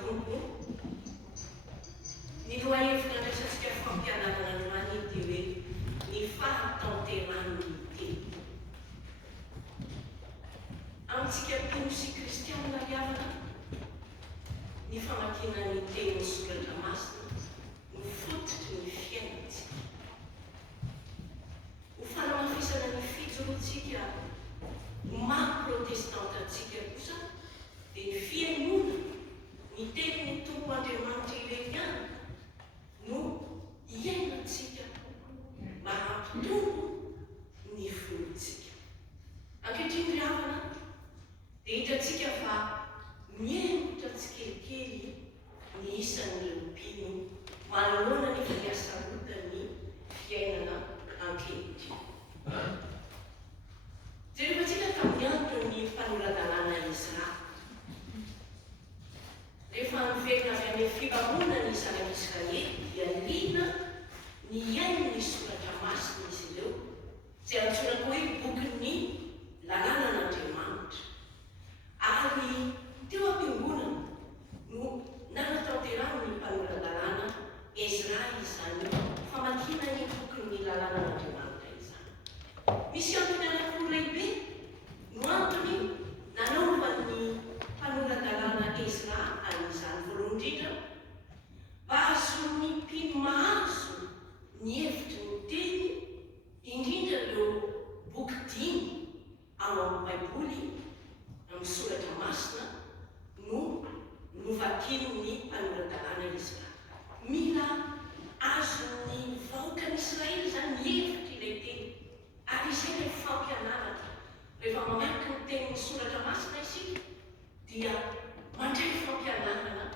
tompo ny loha hevitra andraisantsika fampianarana androany dia hoe ny fahatanteran'ny teny. Amintsika mpino sy kristianina riavana, ny famakiana ny teny ny soratra masina no fototry ny fiainantsika. Ho fanamafisana ny fijoroantsika ho maha-protestantantsika kosa dia ny fiainona ny tenin'ny tompo Andriamanitra ireny ihany no iainantsika mba hampitombo ny fontsika. Ankehitriny riavana dia hitantsika fa mihemotra tsikelikely ny isan'ireo mpino manoloana ny fiasarotany fiainana ankehitriny. Jerevantsika tamin'ny andro ny mpanoradalàna Ezra, rehefa niverina avy amin'ny fibamoana ny zanak'Israely dia liana ny iain'ny soratra masina izy ireo, izay antsoina koa hoe bokin'ny lalànan'Andriamanitra. Ary teo am-piangonana no nanatanteran'ny mpanoradalàna Ezra izany famakiana ny bokin'ny lalànan'Andriamanitra izany. Misy antony anankiroa lehibe no antony nanaovan'ny mpanoradalàna Ezra an'izany. Voalohany indrindra, mba azon'ny mpino mahazo ny hevitry ny teny, indrindra ireo boky dimy ao amin'ny Baiboly amin'ny soratra masina no novakian'ny mpanoradalàna Ezra. Mila azon'ny vahoakan'i Israely izany ny hevitry ilay teny, ary izay ilay fampianarana. Rehefa mamaky ny tenin'ny soratra masina isika dia mandray fampianarana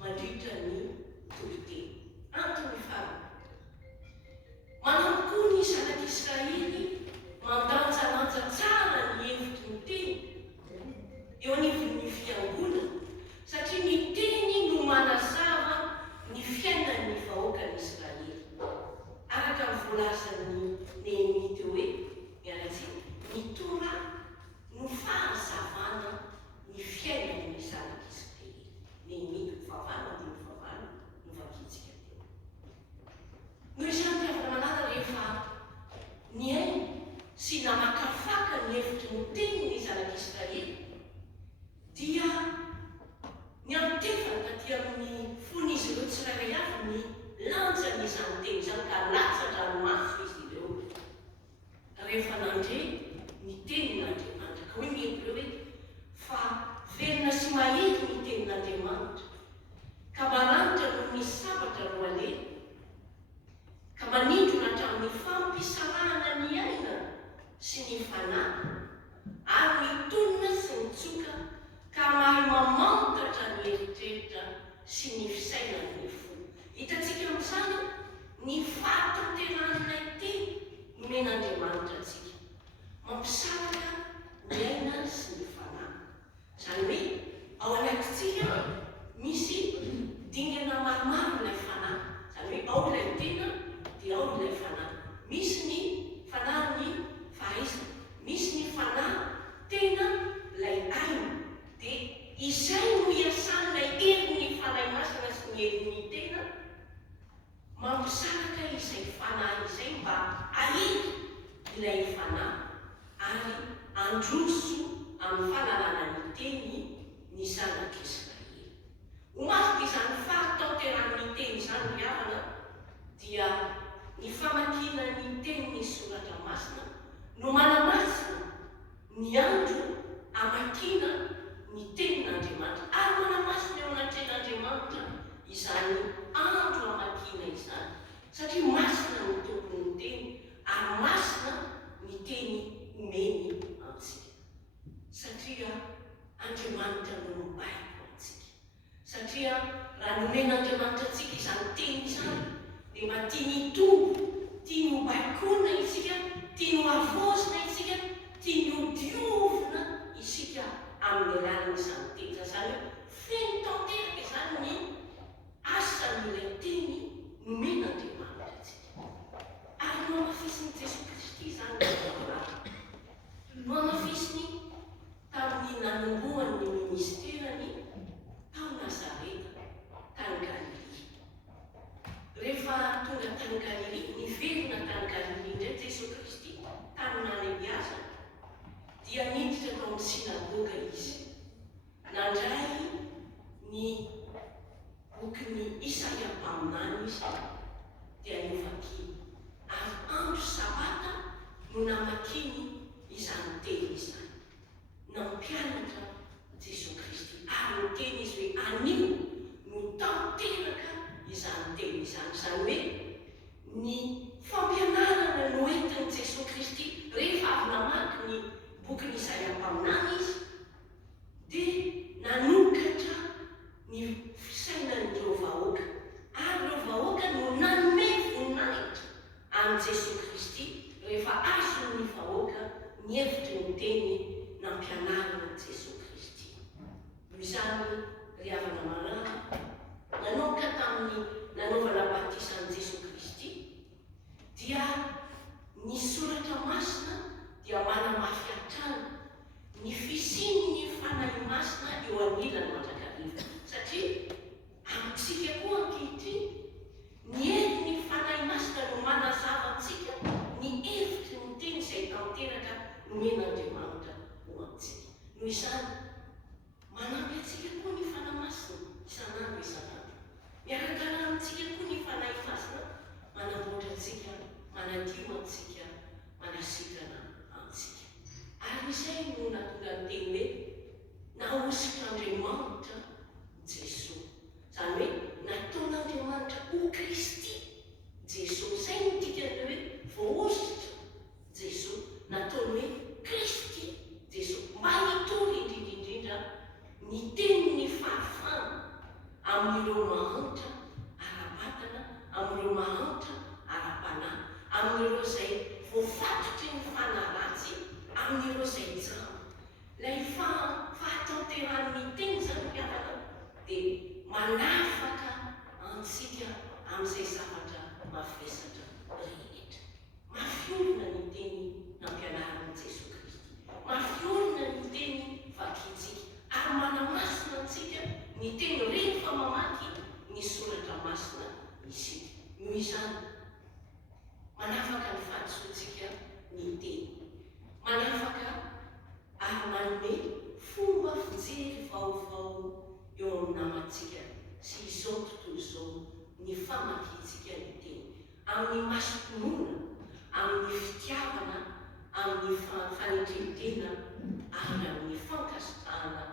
mandritra ny toloteny. Antony farany, manampy koa ny zanak'Israely mandanjalanja tsara ny hevitry ny teny eo anivon'ny fiangonana, satria ny teny no manazava ny fiainan'ny vahoakan'Israely. Araka ny voalazan'ny Nehemia teo hoe, mialatsika, ny Tora no fahazavana ny fiainan'ny zanak'Israely. Nehemia 5:5 no vakitsika teo. Noho izany riavana manara, rehefa niaino sy namakafaka ny hevitry ny teny ny zanak'Israely, dia ny amtefana taty amin'ny fon'izy ireo tsirairay avy ny lanjan'izany teny izany, ka latsa-dranomasy izy ireo rehefa nandre ny tenin'Andriamanitra. Ka hoe ny Hebreo hoe fa verina sy mahery ny tenin'Andriamanitra, ka maranitra no ny sabatra ro alena, ka manindrona hatramin'ny fampisarahana ny aina sy ny fanahy, ary mitonona sy mitsoka, ka mahay mamantatra ny eritreritra sy ny fisainan'ny fo. Hitantsika amin'izany ny fahatanteran'ilay teny nomen'Andriamanitra antsika, mampisaraka ny aina sy ny fanahy. Izany hoe ao anatitsika misy dingana maromaro ilay fanahy, izany hoe ao ilay tena dia ao ilay fanahy. Misy ny fanahy ny fahaizana, misy ny fanahy tena ilay aina, dia izay no iasan'ilay herin'ny fanahy masina sy ny herin'ny tena mampisaraka izay fanahy izay mba ahita ilay fanahy ary androso amin'ny fahalalana ny teny ny zanak'Israely. Omaty izany fahatanteran'ny teny izany riavana dia ny famakiana ny teny ny soratra masina no manamasina ny andro amakiana ny tenin'Andriamanitra, ary manamasina eo anatren'Andriamanitra izany andro amakiana izany, satria masina ny tompon'ny teny ary masina ny teny omeny antsika. Satria Andriamanitra no mibaiko antsika. Satria raha nomen'Andriamanitra antsika izany teny izany dia mba tia nitombo, tia ny baikona isika, tia ny avozina isika, tia ny hodiovina isika amin'ny alalan'izany teny. Izany hoe feno tanteraka izany ny asan'ilay teny nomen'Andriamanitra antsika. Ary no amafisiny Jesosy Kristy izany no amafisiny tamin'ny nanombohan'ny ministerany tao Nazareta, tany Galilea, niverina tany Galilea indray Jesosy Kristy tamin'ny Eliasa, dia niditra tao amin'ny sinagoga izy. Nandray ny bokin'ny Isaia mpaminany izy dia novakiny. Ary andro sabata no namakiny izany teny izany. Nampianatra Jesosy Kristy ary niteny izy hoe anio no tanteraka izany teny izany. Izany hoe ny fampianarana no entin'i Jesosy Kristy rehefa avy namaky ny bokin'ny Isaia mpaminany izy dia nanokatra ny fisainan'ireo vahoaka, ary ireo vahoaka no nanome voninahitra amin'ny Jesosy Kristy rehefa azon'ny vahoaka ny hevitry ny teny nampianarana Jesosy Kristy. Noho izany ry havana manaraka, nanomboka tamin'ny nanaovana batisan'i Jesosy Kristy dia ny soratra masina dia manamafy hatrany ny fisian'ny fanahy masina eo anilany mandrakariva. Satria amintsika koa ankehitriny ny herin'ny fanahy masina no manazava antsika ny hevitry ny teny izay tanteraka nomen'Andriamanitra ho antsika. Noho izany manampy antsika koa ny fanahy masina isan'andro isan'andro. Miarakara amintsika koa ny fanahy masina manamboatra antsika, manadio antsika, manasitrana antsika. Ary izay no natonga ny teny hoe naositr'Andriamanitra Jesosy. Izany hoe nataon'Andriamanitra ho Kristy Jesosy. Izay no dikany hoe voaositra Jesosy, nataony hoe Kristy Jesosy, mba hitory indrindra ny tenin'ny fahafahana amin'ireo mahantra ara-batana, amin'ireo mahantra ara-panahy, amin'ireo izay voafatotry ny fanaratsy, amin'ireo izay jamba. Ilay fahatanteran'ny teny izany mpiavana dia manafaka antsika amin'izay zavatra mavesatra rehetra. Mafiorina ny teny nampianarana Jesosy Kristy, mafiorina ny teny vakintsika, ary manamasina antsika ny teny rehefa mamaky ny soratra masina isika. Noho izany manafaka ny fahadisoantsika ny teny, manafaka ary manome fomba fijery vaovao eo amin'ny namantsika sy izao tontolo izao ny famakiantsika ny teny amin'ny masom-pinoana, amin'ny fitiavana, amin'ny fanendrintena ary amin'ny fankasitrahana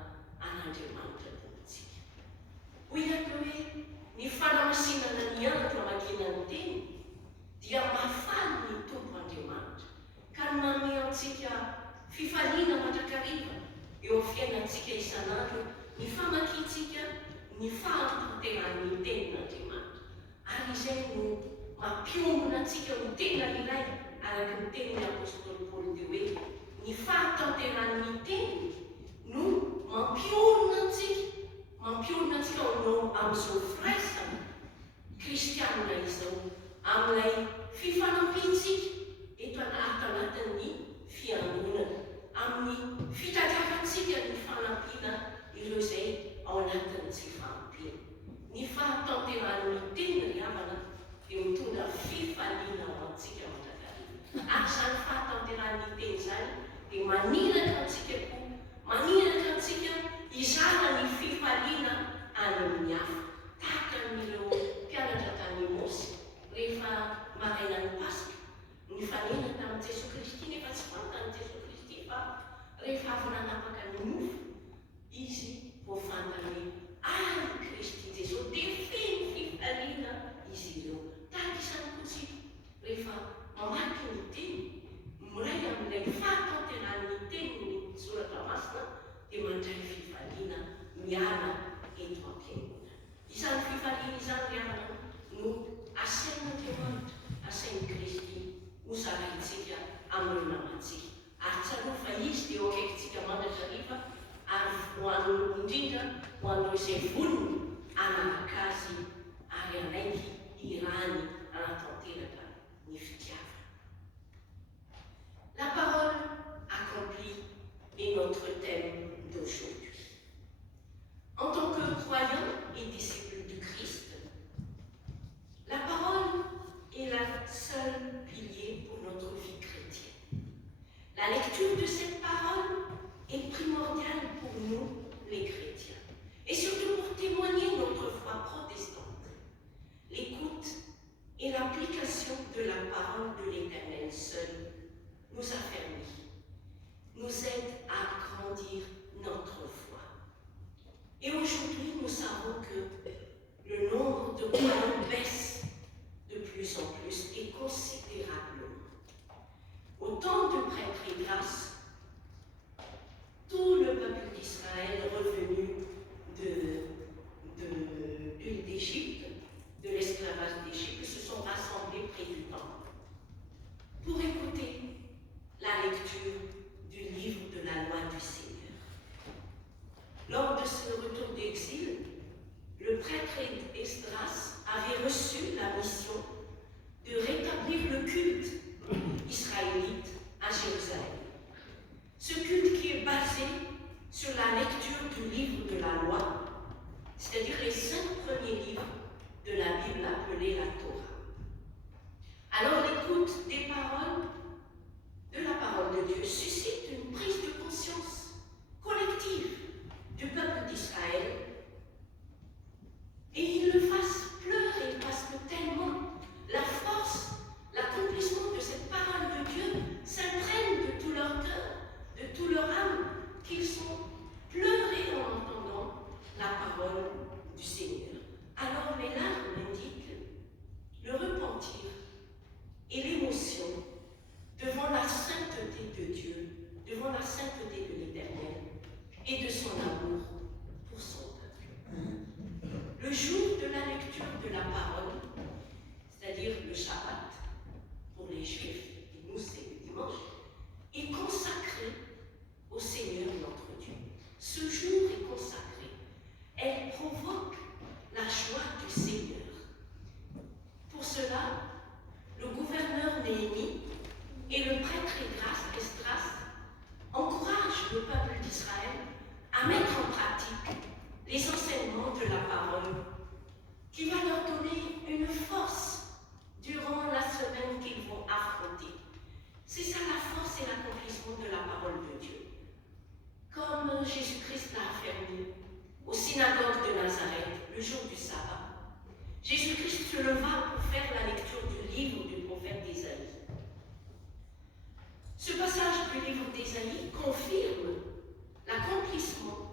an'Andriamanitra tompontsika. Hoy ato hoe ny fanamasinana ny andro hamakina ny teny dia mahafaly ny tompo Andriamanitra ka manome antsika fifaliana mandrakariva eo amin'ny fiainantsika isan'andro, ny famakiantsika ny fahampoteran'ny tenin'Andriamanitra. Ary izay no mampiombona antsika ho tena iray araka ny tenin'ny apôstôly Paoly dia hoe ny fahatanteran'ny teny no mampiorona antsika amin'izao firaisana kristianina izao, amin'ilay fifanampiantsika eto anatin'ny fiangonana, amin'ny fitadiavantsika ny fanampiana ireo izay ao anatin'ny tsy fahampiana. Ny fahatanteran'ny teny ry havana dia mitondra fifaliana ho antsika mandrakariva. Ary izany fahatanteran'ny teny izany dia maniraka antsika koa, maniraka antsika izana ny fifaliana any amin'ny hafa, tahaka n'ireo mpianatra tany Emosy rehefa maraina ny Pasika, nifanena tamin'i Jesosy Kristy nefa tsy fantan'i Jesosy Kristy fa rehefa avy nanapaka ny mofo izy voafantany hoe Kristy Jesosy, dia feno fifaliana izy ireo. Tahaka izany koa tsika rehefa mamaky ny teny, miray amin'ilay fahatanteran'ny teny ny soratra masina dia mandray fifaliana miala eto am-piainana. Izany fifaliana izany ry havana no asain'Andriamanitra, asain'i Kristy ho zaraintsika amin'ireo namantsika. Ary tsarofa izy dia eo akaikintsika mandrakariva, ary hoan'ny indrindra ho an'ireo izay vonony anaraka azy ary anaiky irany anatanteraka ny fitiavana. La parole accomplie est notre thème d'aujourd'hui. En tant que croyants et disciples du Christ, la parole savons que le nombre de croyants baisse de plus en plus et considérablement. Au temps de prêtre et grâce, tout le peuple d'Israël revenu de l'île d'Égypte, de l'esclavage d'Égypte, se sont rassemblés près du temple pour écouter la lecture du livre de la loi du Seigneur. Lors de ce retour d'exil, le prêtre Esdras avait reçu la mission de rétablir le culte israélite à Jérusalem. Ce culte qui est basé sur la lecture du livre de la loi, c'est-à-dire les 5 premiers livres de la Bible appelée la Torah. Alors l'écoute des paroles, de la parole de Dieu, suscite une prise de conscience collective du peuple d'Israël et il le fasse pleurer parce que tellement la force, l'accomplissement de cette parole de Dieu s'imprègne de tout leur cœur, de tout leur âme, qu'ils sont pleurés en entendant la parole du Seigneur. Alors les larmes indiquent le repentir et l'émotion devant la sainteté de Dieu, devant la sainteté de l'Éternel et de son amour pour son peuple. Le jour de la lecture de la parole, c'est-à-dire le Shabbat pour les Juifs, et nous c'est le dimanche, est consacré au Seigneur notre Dieu. Ce jour est consacré. Elle provoque la joie du Seigneur. Pour cela, le gouverneur Néhémie et le prêtre Esdras encouragent le peuple d'Israël à mettre en pratique les enseignements de la parole qui va leur donner une force durant la semaine qu'ils vont affronter. C'est ça la force et l'accomplissement de la parole de Dieu. Comme Jésus-Christ l'a affirmé aux synagogues de Nazareth le jour du sabbat, Jésus-Christ se leva pour faire la lecture du livre du prophète d'Ésaïe. Ce passage du livre d'Ésaïe confirme l'accomplissement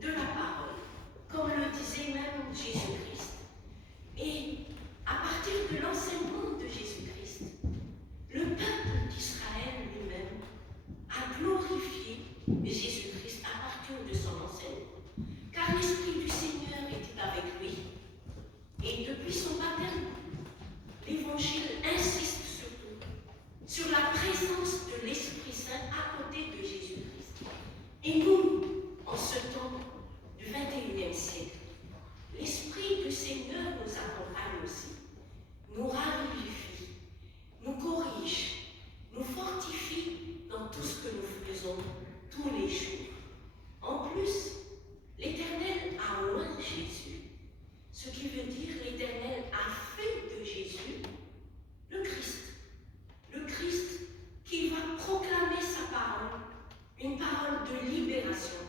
de la parole, comme le disait même Jésus-Christ. Et à partir de l'enseignement de Jésus-Christ, le peuple d'Israël lui-même a glorifié Jésus-Christ à partir de son enseignement. Car l'Esprit du Seigneur était avec lui. Et depuis son baptême, l'Évangile insiste surtout sur la présence de l'Esprit Saint à côté de Jésus-Christ. Et nous, en ce temps du XXIe siècle, l'Esprit du Seigneur nous accompagne aussi, nous ravifie, nous corrige, nous fortifie dans tout ce que nous faisons tous les jours. En plus, l'Éternel a oint Jésus, ce qui veut dire l'Éternel a fait de Jésus le Christ qui va proclamer sa parole, une parole de libération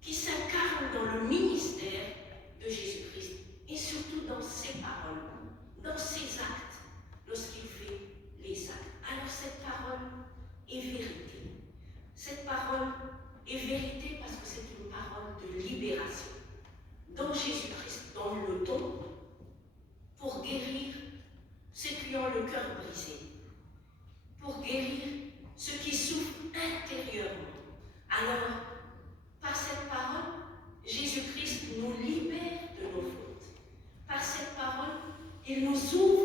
qui s'incarne dans le ministère de Jésus-Christ et surtout dans ses paroles, dans ses actes, lorsqu'il fait les actes. Alors cette parole est vérité. Cette parole est vérité parce que c'est une parole de libération. Dans Jésus-Christ, dans le don, pour guérir ceux qui ont le cœur brisé, pour guérir ceux qui souffrent intérieurement. Alors, par cette parole, Jésus-Christ nous libère de nos fautes. Par cette parole, il nous ouvre